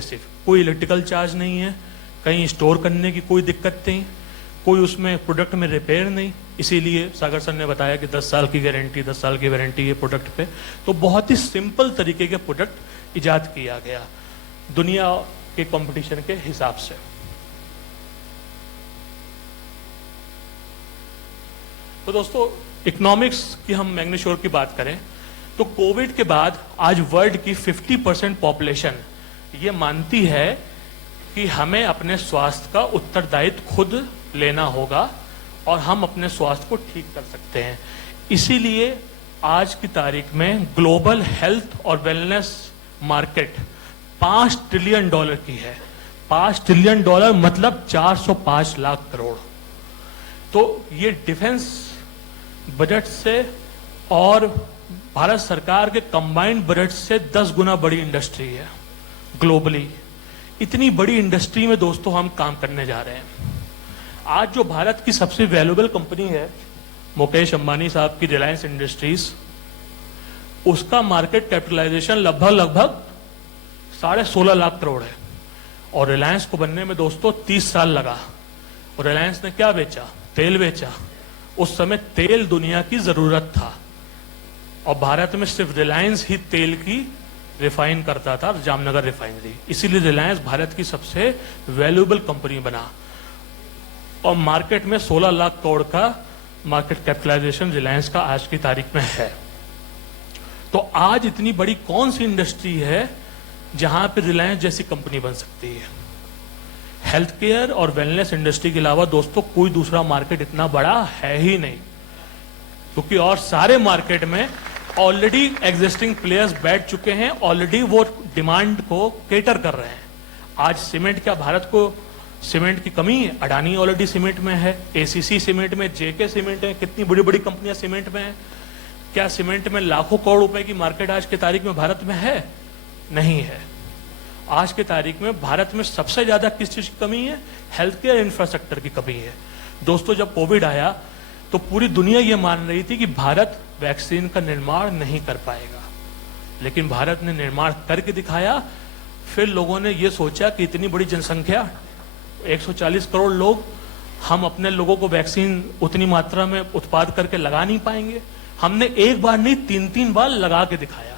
सिर्फ कोई electrical charge नहीं है, कहीं स्टोर करने की कोई दिक्कत नहीं, कोई उसमें प्रोडक्ट में रिपेयर नहीं। इसीलिए सागर सर ने बताया कि 10 साल की गारंटी, 10 साल की वारंटी है प्रोडक्ट पे। तो बहुत ही सिंपल तरीके के प्रोडक्ट इजाद किया गया दुनिया के कंपटीशन के हिसाब से। तो दोस्तों, इकोनॉमिक्स की हम मैग्नीश्योर की बात करें तो कोविड के बाद आज वर्ल्ड की 50% पॉपुलेशन ये मानती है कि हमें अपने स्वास्थ्य का उत्तरदायित्व खुद लेना होगा और हम अपने स्वास्थ्य को ठीक कर सकते हैं। इसीलिए आज की तारीख में ग्लोबल हेल्थ और वेलनेस मार्केट $5 ट्रिलियन की है। $5 ट्रिलियन मतलब 405 लाख करोड़। तो ये डिफेंस बजट से और भारत सरकार के कंबाइंड बजट से 10 गुना बड़ी इंडस्ट्री है ग्लोबली। इतनी बड़ी इंडस्ट्री में दोस्तों हम काम करने जा रहे हैं। आज जो भारत की सबसे वैल्यूएबल कंपनी है मुकेश अंबानी साहब की रिलायंस इंडस्ट्रीज, उसका मार्केट कैपिटलाइजेशन लगभग 16.5 लाख करोड़ है। और रिलायंस को बनने में दोस्तों 30 साल लगा। और रिलायंस ने क्या बेचा? तेल बेचा। उस समय तेल दुनिया की जरूरत था और भारत में सिर्फ रिलायंस ही तेल की रिफाइन करता था, जामनगर रिफाइनरी। इसीलिए रिलायंस भारत की सबसे वैल्यूएबल कंपनी बना और मार्केट में 16 लाख करोड़ का मार्केट कैपिटलाइजेशन रिलायंस का आज की तारीख में है। तो आज इतनी बड़ी कौन सी इंडस्ट्री है जहां पे रिलायंस जैसी कंपनी बन सकती है? हेल्थ केयर और वेलनेस इंडस्ट्री के अलावा दोस्तों कोई दूसरा मार्केट इतना बड़ा है ही नहीं, क्योंकि और सारे मार्केट में ऑलरेडी एग्जिस्टिंग प्लेयर्स बैठ चुके हैं, ऑलरेडी वो डिमांड को केटर कर रहे हैं। आज सीमेंट, क्या भारत को सीमेंट की कमी है? अडानी ऑलरेडी सीमेंट में है, एसीसी सीमेंट में, जेके सीमेंट है, कितनी बड़ी बड़ी कंपनियां सीमेंट में है। क्या सीमेंट में लाखों करोड़ रुपए की मार्केट आज की तारीख में भारत में है? नहीं है। आज की तारीख में भारत में सबसे ज्यादा किस चीज की कमी है? हेल्थ केयर इंफ्रास्ट्रक्चर की कमी है। दोस्तों, जब कोविड आया तो पूरी दुनिया ये मान रही थी कि भारत वैक्सीन का निर्माण नहीं कर पाएगा, लेकिन भारत ने निर्माण करके दिखाया। फिर लोगों ने ये सोचा कि इतनी बड़ी जनसंख्या, 140 करोड़ लोग, हम अपने लोगों को वैक्सीन उतनी मात्रा में उत्पाद करके लगा नहीं पाएंगे। हमने एक बार नहीं 3-3 बार लगा के दिखाया।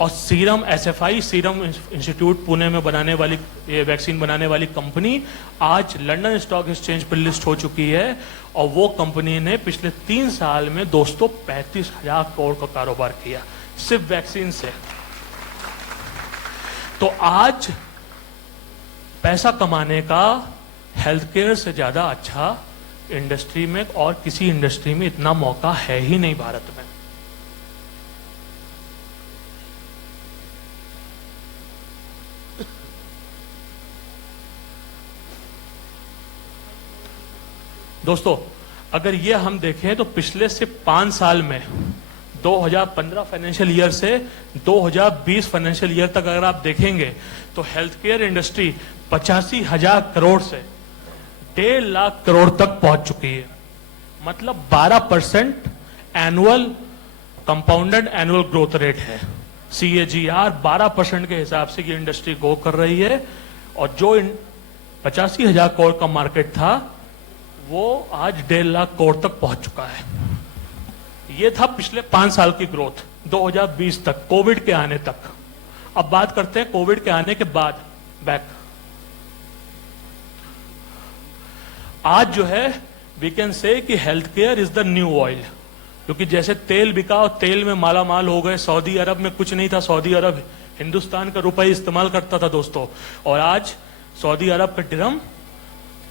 और serum SFI, serum institute Pune में बनाने वाली, ये वैक्सीन बनाने वाली कंपनी आज लंदन स्टॉक एक्सचेंज पर लिस्ट हो चुकी है। और वो कंपनी ने पिछले 3 साल में दोस्तों 35,000 करोड़ का कारोबार किया सिर्फ वैक्सीन से। तो आज पैसा कमाने का हेल्थ केयर से ज्यादा अच्छा इंडस्ट्री में और किसी इंडस्ट्री में इतना मौका है ही नहीं भारत में। दोस्तों, अगर ये हम देखें तो पिछले से 5 साल में 2015 फाइनेंशियल ईयर से 2020 फाइनेंशियल ईयर तक अगर आप देखेंगे तो हेल्थ केयर इंडस्ट्री 85,000 करोड़ से 1.5 लाख करोड़ तक पहुंच चुकी है। मतलब 12% annual compounded annual growth rate है। CAGR 12% के हिसाब से ये इंडस्ट्री ग्रो कर रही है। और जो 85,000 करोड़ का मार्केट था वो आज 1.5 लाख करोड़ तक पहुंच चुका है। ये था पिछले 5 साल की ग्रोथ 2020 तक, कोविड के आने तक। अब बात करते हैं कोविड के आने के बाद बैक। आज जो है वी कैन से कि health care is the new oil, क्योंकि जैसे तेल बिका और तेल में माला माल हो गए। सऊदी अरब में कुछ नहीं था, सऊदी अरब हिंदुस्तान का रुपए इस्तेमाल करता था दोस्तों, और आज सऊदी अरब का दिरहम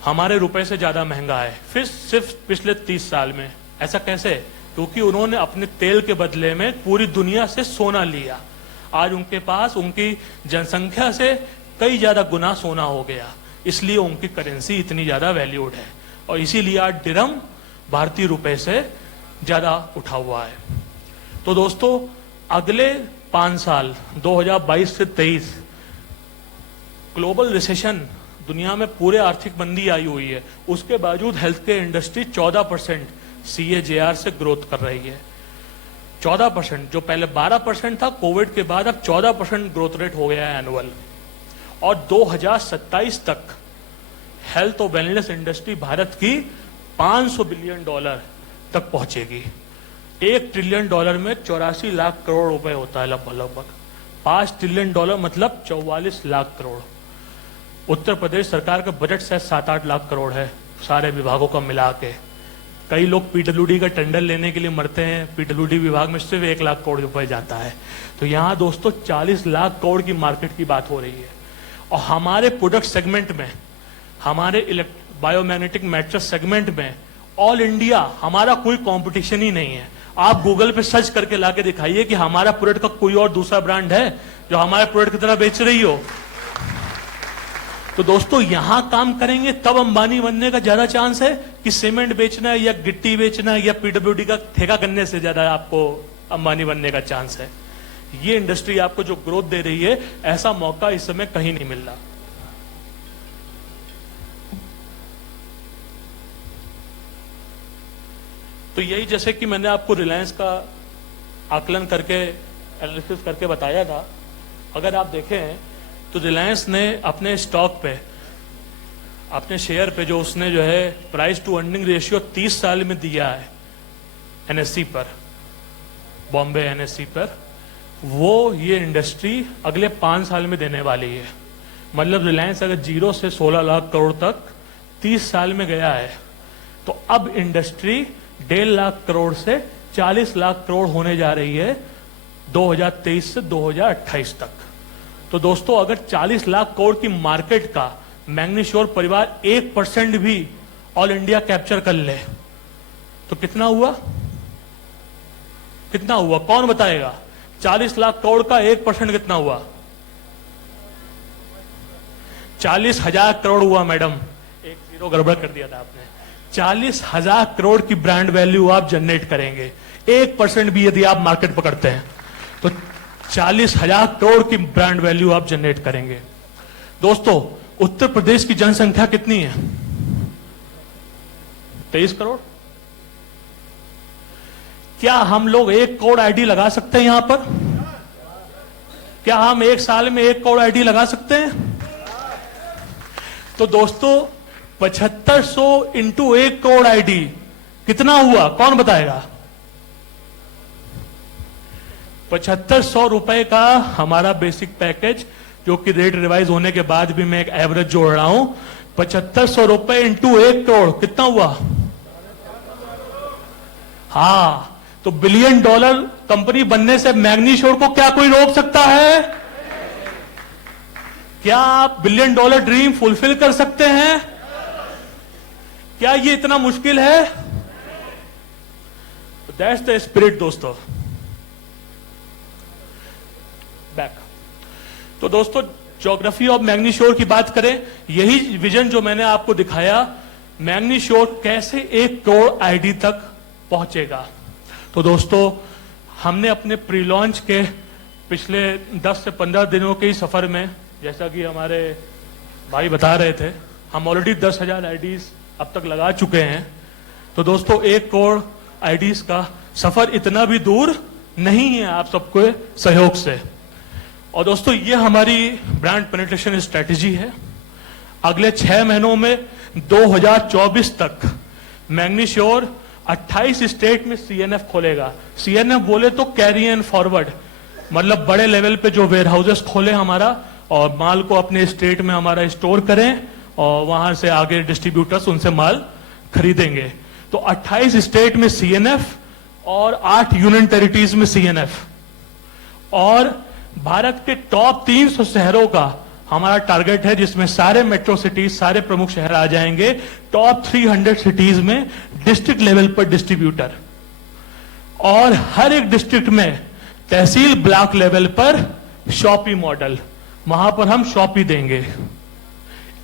हमारे रुपए से ज्यादा महंगा है। फिर सिर्फ पिछले 30 साल में। ऐसा कैसे? क्योंकि उन्होंने अपने तेल के बदले में पूरी दुनिया से सोना लिया। आज उनके पास उनकी जनसंख्या से कई ज्यादा गुना सोना हो गया, इसलिए उनकी करेंसी इतनी ज्यादा वैल्यूड है। और इसीलिए आज दिरहम भारतीय रुपए से ज्यादा उठा हुआ है। तो दोस्तों, अगले 5 साल 2022 से 23 ग्लोबल रिसेशन, दुनिया में पूरे आर्थिक मंदी आई हुई है, उसके बावजूद हेल्थ केयर इंडस्ट्री 14% CAGR से ग्रोथ कर रही है। 14%, जो पहले 12% था, कोविड के बाद अब 14% ग्रोथ रेट हो गया है एनुअल। और 2027 तक हेल्थ और वेलनेस इंडस्ट्री भारत की $500 बिलियन तक पहुंचेगी। $1 ट्रिलियन में 84 लाख करोड़ रुपए होता है लगभग। $5 ट्रिलियन मतलब 44 लाख करोड़। उत्तर प्रदेश सरकार का बजट शायद 7-8 लाख करोड़ है सारे विभागों का मिला के। कई लोग पीडब्ल्यूडी का टेंडर लेने के लिए मरते हैं, पीडब्ल्यूडी विभाग में सिर्फ 1 लाख करोड़ रुपए जाता है। तो यहाँ दोस्तों 40 लाख करोड़ की मार्केट की बात हो रही है। और हमारे प्रोडक्ट सेगमेंट में, हमारे बायोमैग्नेटिक मैट्रेस सेगमेंट में ऑल इंडिया हमारा कोई कंपटीशन ही नहीं है। आप गूगल पे सर्च करके लाके दिखाइए कि हमारा प्रोडक्ट का कोई और दूसरा ब्रांड है जो हमारे प्रोडक्ट की तरह बेच रही हो। तो दोस्तों यहां काम करेंगे तब अंबानी बनने का ज्यादा चांस है कि सीमेंट बेचना है या गिट्टी बेचना है या पीडब्ल्यूडी का ठेका करने से ज्यादा आपको अंबानी बनने का चांस है। ये इंडस्ट्री आपको जो ग्रोथ दे रही है, ऐसा मौका इस समय कहीं नहीं मिल रहा। तो यही जैसे कि मैंने आपको रिलायंस का आकलन करके एनालिसिस करके बताया था, अगर आप देखें तो रिलायंस ने अपने स्टॉक पे, अपने शेयर पे जो उसने जो है प्राइस टू अर्निंग रेशियो 30 साल में दिया है एनएससी पर, बॉम्बे एनएससी पर, वो ये इंडस्ट्री अगले 5 साल में देने वाली है। मतलब रिलायंस अगर 0 से 16 लाख करोड़ तक 30 साल में गया है, तो अब इंडस्ट्री 1.5 लाख करोड़ से 40 लाख करोड़ होने जा रही है 2023 से 2028 तक। तो दोस्तों अगर 40 लाख करोड़ की मार्केट का मैग्नीश्योर परिवार 1% भी ऑल इंडिया कैप्चर कर ले तो कितना हुआ? कितना हुआ कौन बताएगा? 40 लाख करोड़ का 1% कितना हुआ? 40,000 करोड़ हुआ मैडम, एक जीरो गड़बड़ कर दिया था आपने। 40,000 करोड़ की ब्रांड वैल्यू आप जनरेट करेंगे 1% भी यदि आप मार्केट पकड़ते हैं तो 40,000 करोड़ की ब्रांड वैल्यू आप जनरेट करेंगे। दोस्तों उत्तर प्रदेश की जनसंख्या कितनी है? 23 करोड़। क्या हम लोग 1 करोड़ आईडी लगा सकते हैं यहां पर? क्या हम 1 साल में 1 करोड़ आईडी लगा सकते हैं? तो दोस्तों 7500 इंटू 1 करोड़ आईडी कितना हुआ कौन बताएगा? 7500 रुपए का हमारा बेसिक पैकेज, जो कि रेट रिवाइज होने के बाद भी मैं एक एवरेज जोड़ रहा हूं। 7500 रुपए इंटू 1 करोड़ कितना हुआ? हाँ, तो $1 बिलियन कंपनी बनने से मैग्नीश्योर को क्या कोई रोक सकता है? क्या आप $1 बिलियन ड्रीम फुलफिल कर सकते हैं? क्या ये इतना मुश्किल है? दैट्स द स्पिरिट दोस्तों। बैक। तो दोस्तों ज्योग्राफी ऑफ मैग्नीश्योर की बात करें, यही विजन जो मैंने आपको दिखाया, मैग्नीश्योर कैसे 1 करोड़ आईडी तक पहुंचेगा। तो दोस्तों हमने अपने प्री लॉन्च के पिछले 10 से 15 दिनों के ही सफर में, जैसा कि हमारे भाई बता रहे थे, हम ऑलरेडी 10,000 आईडीज अब तक लगा चुके हैं। तो दोस्तों 1 करोड़ आईडीज का सफर इतना भी दूर नहीं है आप सबके सहयोग से। और दोस्तों ये हमारी ब्रांड पेनिट्रेशन स्ट्रेटेजी है। अगले 6 महीनों में 2024 तक मैग्नीश्योर 28 स्टेट में सीएनएफ खोलेगा। सीएनएफ बोले तो कैरी एंड फॉरवर्ड, मतलब बड़े लेवल पे जो वेयर हाउसेस खोले हमारा, और माल को अपने स्टेट में हमारा स्टोर करें और वहां से आगे डिस्ट्रीब्यूटर्स उनसे माल खरीदेंगे। तो 28 स्टेट में सीएनएफ और 8 यूनियन टेरिटरीज में सीएनएफ, और भारत के टॉप 300 शहरों का हमारा टारगेट है, जिसमें सारे मेट्रो सिटीज, सारे प्रमुख शहर आ जाएंगे। टॉप 300 सिटीज में डिस्ट्रिक्ट लेवल पर डिस्ट्रीब्यूटर, और हर एक डिस्ट्रिक्ट में तहसील ब्लॉक लेवल पर शॉपी मॉडल, वहां पर हम शॉपी देंगे।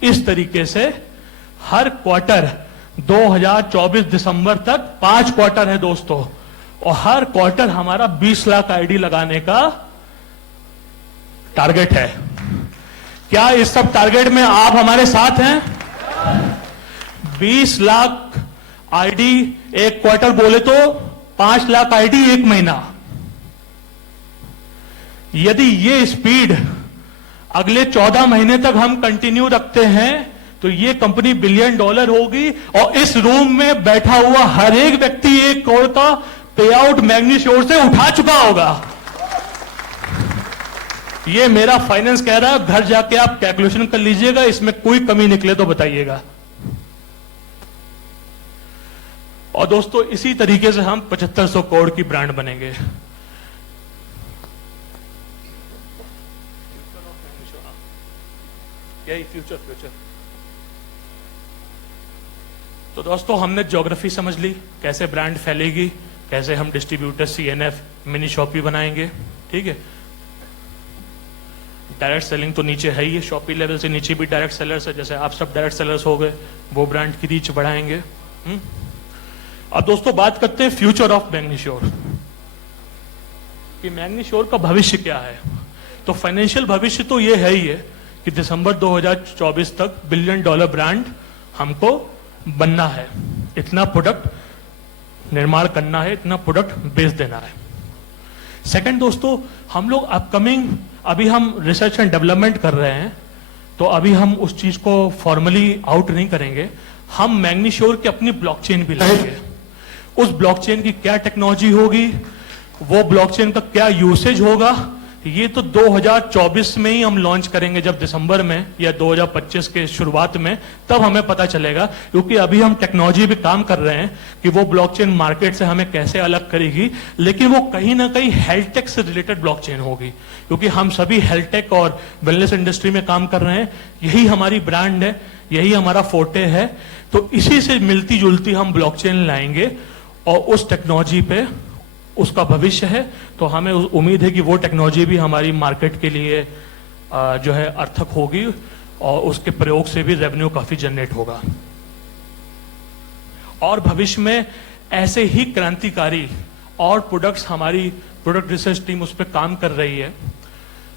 इस तरीके से हर क्वार्टर 2024 दिसंबर तक 5 क्वार्टर है दोस्तों, और हर क्वार्टर हमारा 20 लाख आईडी लगाने का टारगेट है। क्या इस सब टारगेट में आप हमारे साथ हैं? 20 लाख आईडी 1 क्वार्टर बोले तो 5 लाख आईडी 1 महीना। यदि ये स्पीड अगले 14 महीने तक हम कंटिन्यू रखते हैं तो ये कंपनी $1 बिलियन होगी और इस रूम में बैठा हुआ हर एक व्यक्ति 1 करोड़ का पे आउट मैग्नीश्योर से उठा चुका होगा। ये मेरा फाइनेंस कह रहा है, घर जाके आप कैलकुलेशन कर लीजिएगा, इसमें कोई कमी निकले तो बताइएगा। और दोस्तों इसी तरीके से हम 7500 करोड़ की ब्रांड बनेंगे। यही फ्यूचर। तो दोस्तों हमने ज्योग्राफी समझ ली, कैसे ब्रांड फैलेगी, कैसे हम डिस्ट्रीब्यूटर सीएनएफ मिनी शॉपी बनाएंगे, ठीक है। डायरेक्ट सेलिंग तो नीचे है ही, शॉपी लेवल से नीचे भी डायरेक्ट सेलर्स है, जैसे आप सब डायरेक्ट सेलर्स हो गए, वो ब्रांड की रीच बढ़ाएंगे। अब दोस्तों बात करते हैं फ्यूचर ऑफ मैग्नीश्योर, कि मैग्नीश्योर का भविष्य क्या है। तो फाइनेंशियल भविष्य तो ये है ही है कि दिसंबर 2024 तक $1 बिलियन ब्रांड हमको बनना है, इतना प्रोडक्ट निर्माण करना है, इतना प्रोडक्ट बेच देना है। सेकंड दोस्तों, हम लोग अपकमिंग अभी हम रिसर्च एंड डेवलपमेंट कर रहे हैं, तो अभी हम उस चीज को फॉर्मली आउट नहीं करेंगे। हम मैग्नीश्योर की अपनी ब्लॉकचेन भी लाएंगे। उस ब्लॉकचेन की क्या टेक्नोलॉजी होगी, वो ब्लॉकचेन का क्या यूसेज होगा, ये तो 2024 में ही हम लॉन्च करेंगे, जब दिसंबर में या 2025 के शुरुआत में, तब हमें पता चलेगा। क्योंकि अभी हम टेक्नोलॉजी पे काम कर रहे हैं कि वो ब्लॉकचेन मार्केट से हमें कैसे अलग करेगी, लेकिन वो कहीं ना कहीं हेल्थ टेक से रिलेटेड ब्लॉकचेन होगी, क्योंकि हम सभी हेल्थ टेक और वेलनेस इंडस्ट्री में काम कर रहे हैं। यही हमारी ब्रांड है, यही हमारा फोर्टे है। तो इसी से मिलती जुलती हम ब्लॉकचेन लाएंगे और उस टेक्नोलॉजी पे उसका भविष्य है। तो हमें उम्मीद है कि वो टेक्नोलॉजी भी हमारी मार्केट के लिए जो है अर्थक होगी और उसके प्रयोग से भी रेवेन्यू काफी जनरेट होगा। और भविष्य में ऐसे ही क्रांतिकारी और प्रोडक्ट्स, हमारी प्रोडक्ट रिसर्च टीम उस पर काम कर रही है।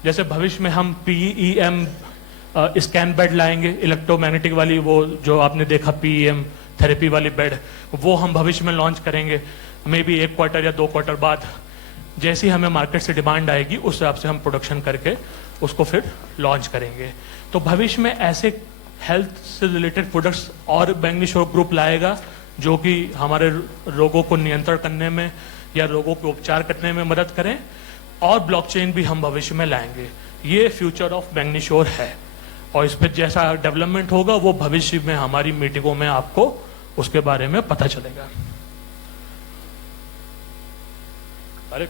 जैसे भविष्य में हम PEM स्कैन बेड लाएंगे, इलेक्ट्रोमैग्नेटिक वाली, वो जो आपने देखा PEM थेरेपी वाली बेड, वो हम भविष्य में लॉन्च करेंगे। मे बी 1 क्वार्टर या 2 क्वार्टर बाद, जैसी हमें मार्केट से डिमांड आएगी उस हिसाब से हम प्रोडक्शन करके उसको फिर लॉन्च करेंगे। तो भविष्य में ऐसे हेल्थ से रिलेटेड प्रोडक्ट्स और मैग्नीश्योर ग्रुप लाएगा, जो कि हमारे रोगों को नियंत्रण करने में या रोगों को उपचार करने में मदद करें। और ब्लॉकचेन भी हम भविष्य में लाएंगे। ये फ्यूचर ऑफ मैग्नीश्योर है, और इस पर जैसा डेवलपमेंट होगा वो भविष्य में हमारी मीटिंगों में आपको उसके बारे में पता चलेगा। अरे